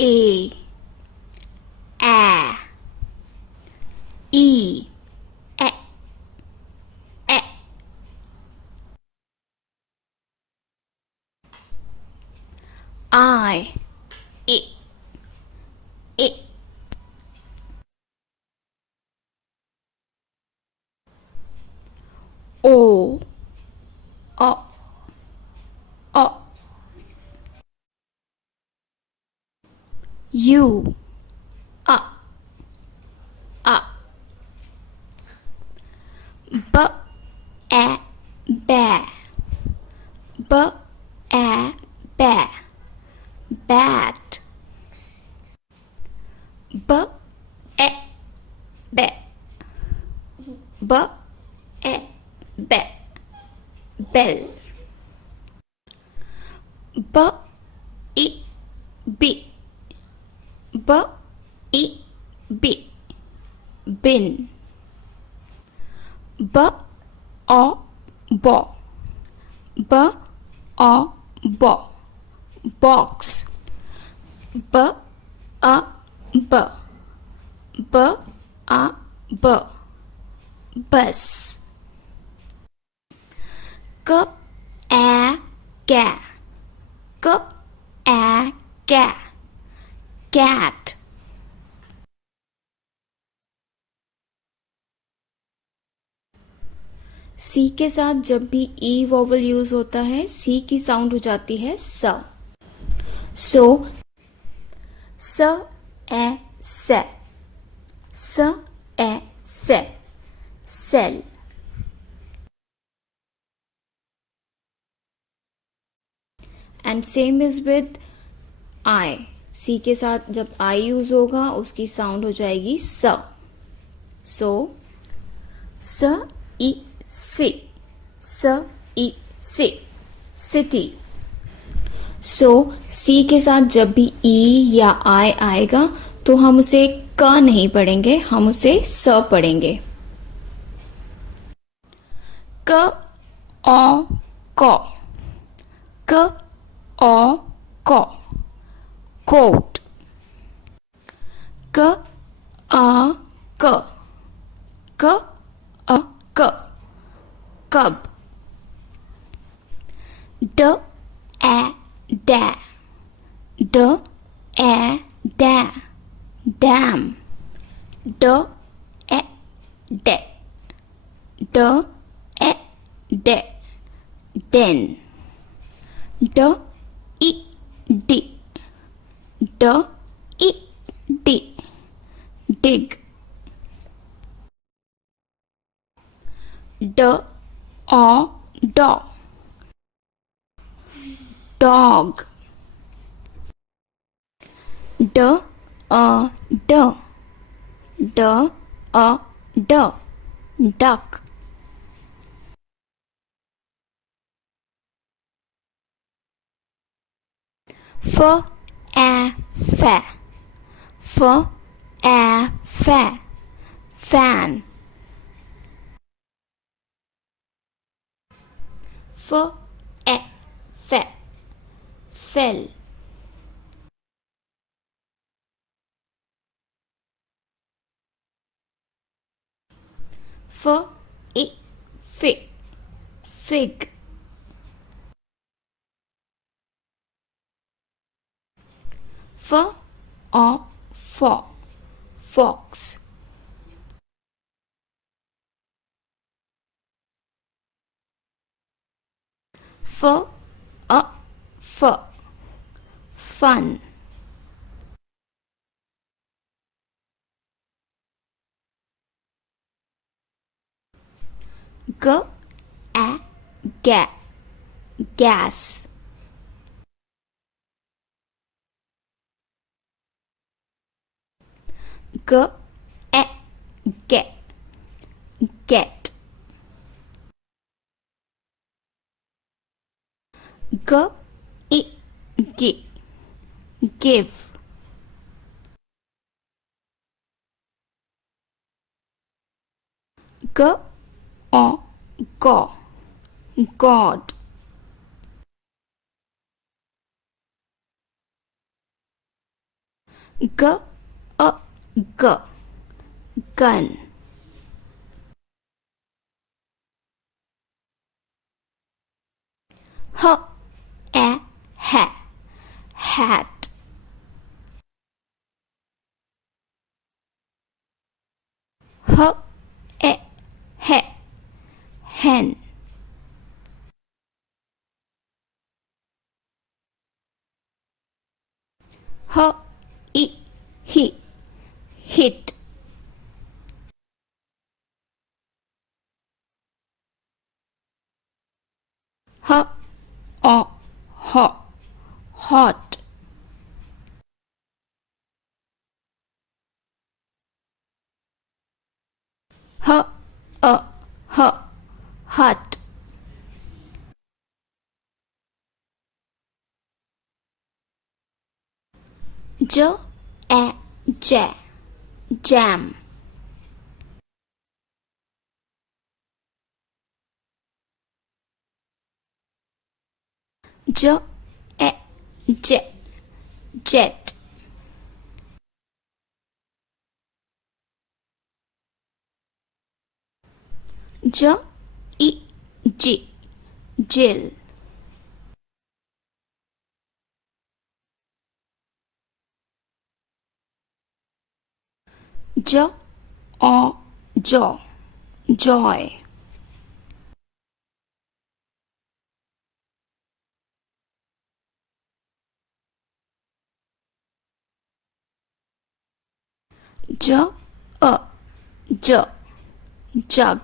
A, A, E, E, E, I, I, O, O, O, U, A, A, B, A, bear, B, A, bear, bat, B, E, be, B, E, be, bell, B, I, B, B, I, B, bin, B, O, bo, B, O, bo, box, B, A, B, B, A, B, bus, G, A, ga, G, A, ga, cat, सी के साथ जब भी ई vowel use होता है सी की sound हो जाती है स. सो स ए से, स ए से, cell. And same is with आई. सी के साथ जब आई यूज होगा उसकी साउंड हो जाएगी स. सो स ई सी, स ई सी, सिटी. सो सी के साथ जब भी ई या आई आएगा तो हम उसे क नहीं पढ़ेंगे, हम उसे स पढ़ेंगे. क ओ को, क ओ को, कोट. क आ क, क अ क, cub. D, A, da, D, A, da, dam. D, E, de, D, E, de, den. D, I, D, D, I, D, dig. D, O, do, dog. D, A, D, D, A, D, duck. F, A, fa, F, A, fa, fan. F, E, fe, fell. F, I, fi, fig. F, O, fo, fox. F, A, f, fun. G, A, ga, gas. G, E, get, get. G, I, gi, give. G, O, go, God. G a g gun. H a ha hat. H e he hen. H I he hit. H o ho hot. H a h hut. J a j jam. J a j jet. J I G jill. J o jaw joy. J a j jug.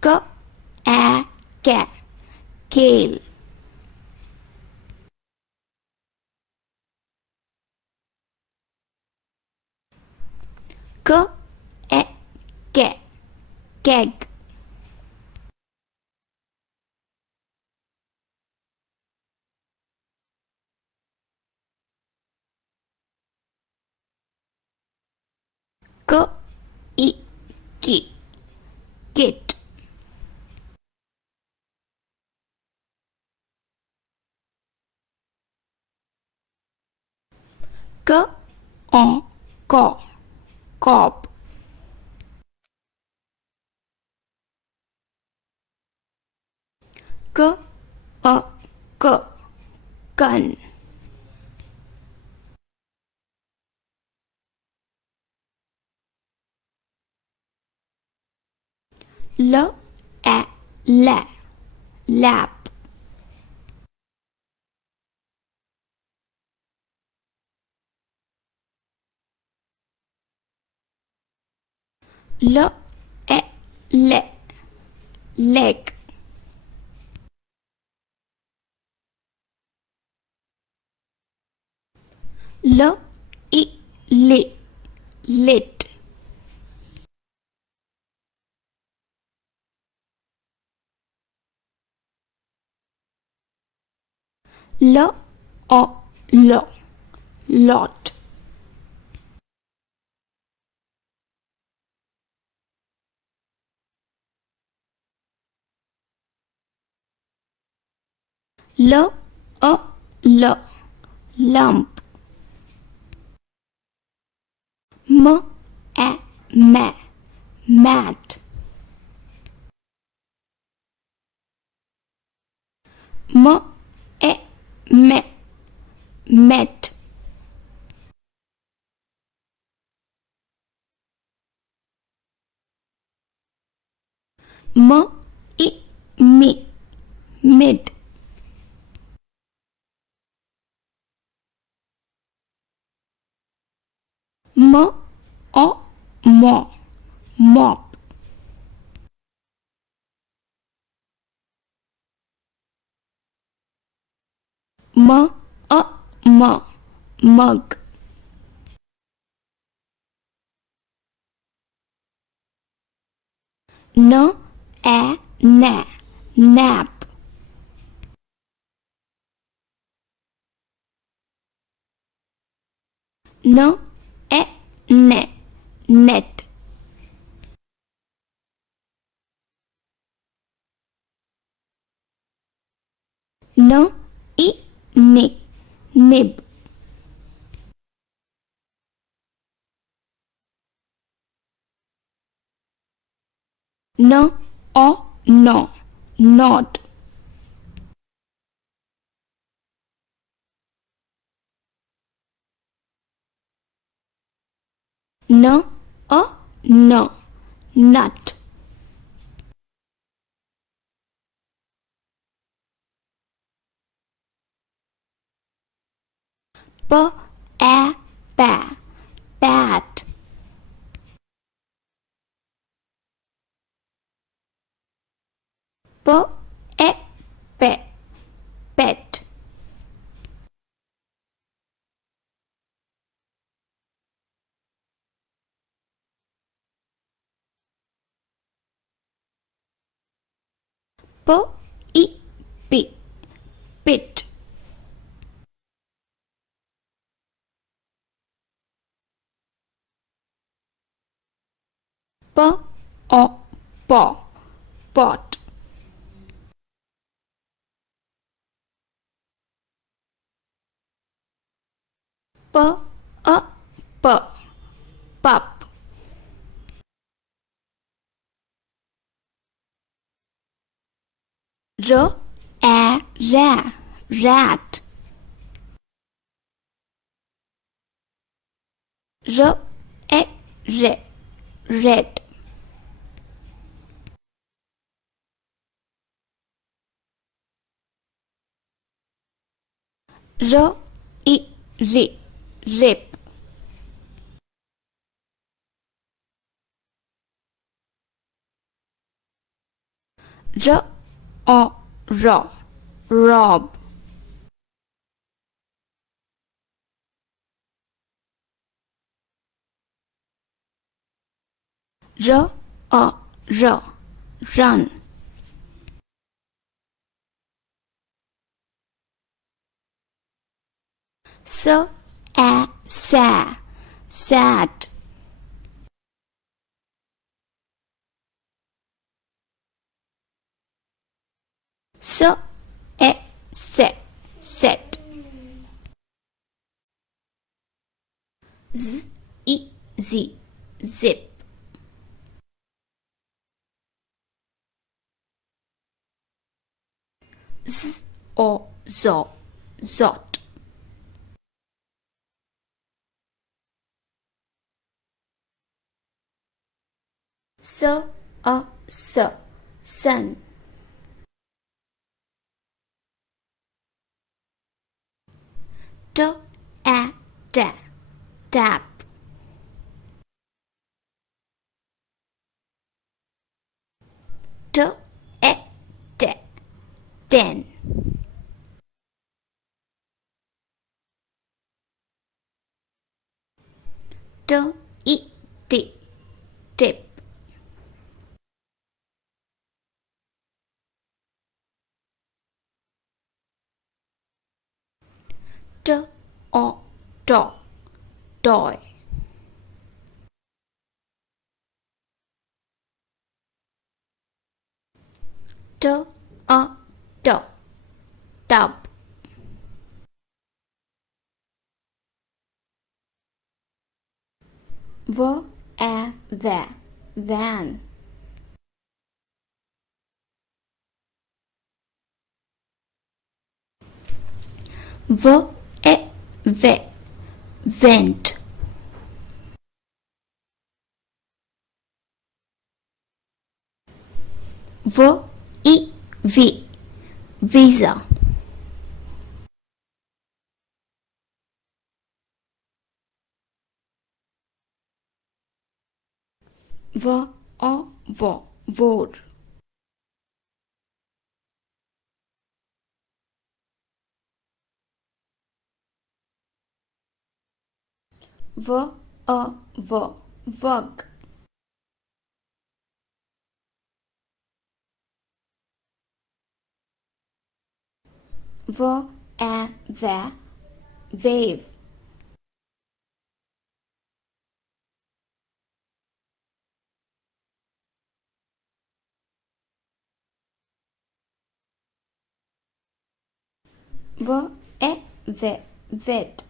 K a ka kale. K e ke keg. K I ki kit. K o ko cob. K a k gun. L a la lap. L e le leg. L I li lit. L o lo lot. L a l lump. M a ma mat. M e me met. M I mi mid. M o mo mop. M a m mug. N a na nap. N e ne net. n i ni nib, n o no nod, n a n nut, b a ba bat, b e be bet, p i pi pit, p o po pot, p a p pup, r a ra rat, r e re red, r i ri rip, r o ro rob, r a r run, s a sa sat, s e se set, z i zi zip, z o zo zot, s a s sun, t a ta tap, t e te ten, t i ti tip, t o to toy, t a t tub, v a va van, v e ve vent, v i vi visa, v o vo vor, v a v vug, v a va wave, v e ve vet,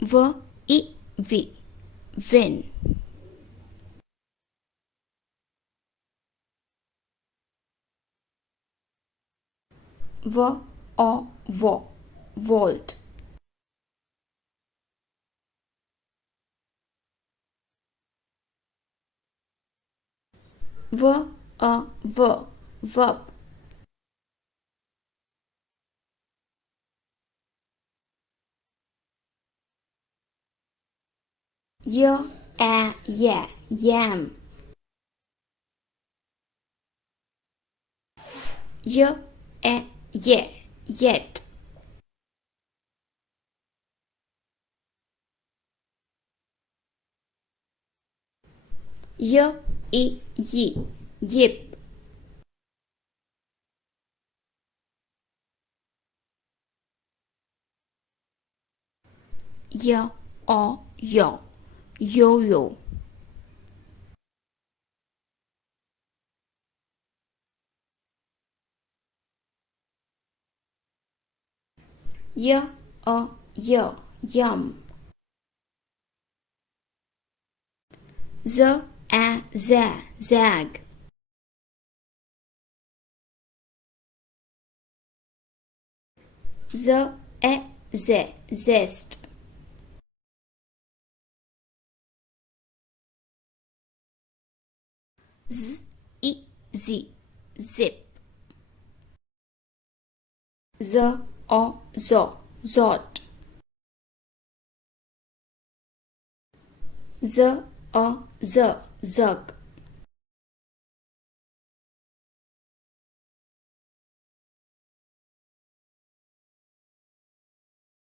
v i vi vin, v o vo volt, v a v vap, y a ye yam, y e ye yet, y i yi yip, y o yo yo-yo, y a y yum, z a za zag, z e ze zest, z i zi zip, z o zo zot, z a z zag,